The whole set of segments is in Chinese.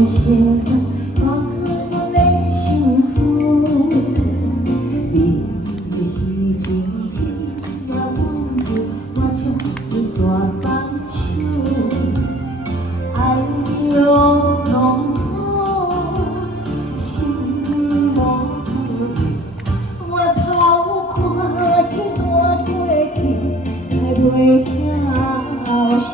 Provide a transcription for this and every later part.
用心画出阮的心事。你彼情深也温柔，我像伊绝放手，爱用浓错，心无处去。我头看迄段过去，才袂晓想。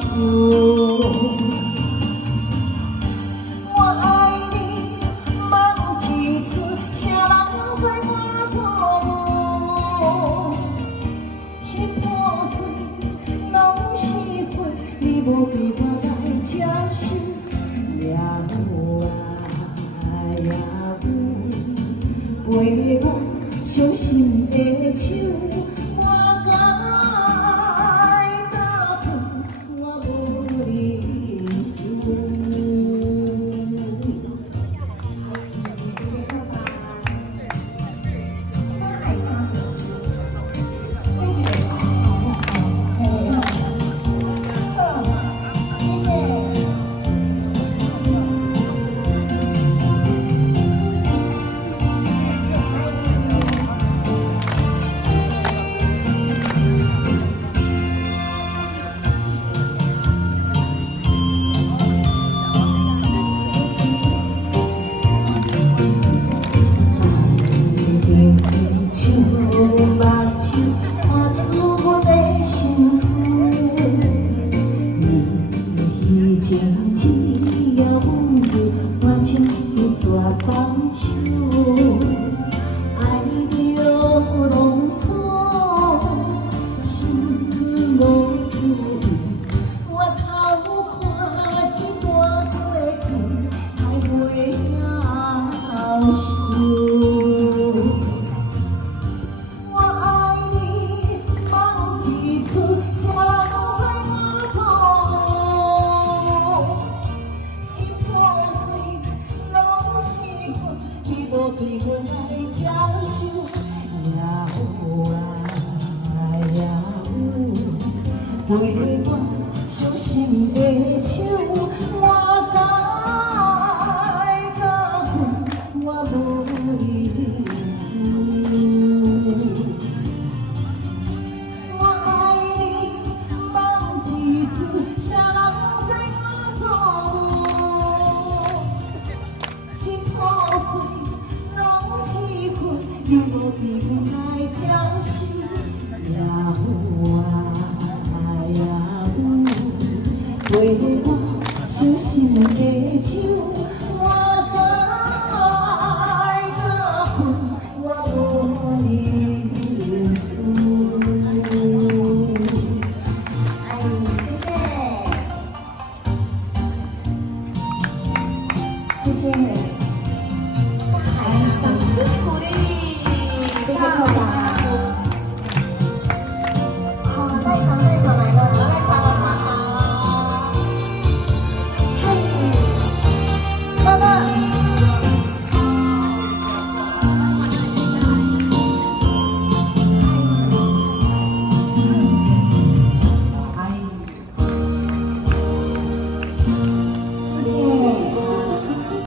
谁人知我错误？心破碎，拢是血，你无对我来接受，也有爱也有陪我伤心的手，我该甲恨，我无认输。 像目睭看出阮的心事，你迄情深也温柔，我像伊绝放手，爱着浓错，心无主意。我头看迄段过去，还袂晓想。 谁人知我错？心破碎，拢是血，你无对阮来接受，也有爱也有陪我伤心的手，我该甲恨，我无认输。 谁人知我错误？心破碎，拢是血，你无对阮来接受，也有爱也有陪我伤心的手，我该甲恨，我无认输。 谢谢。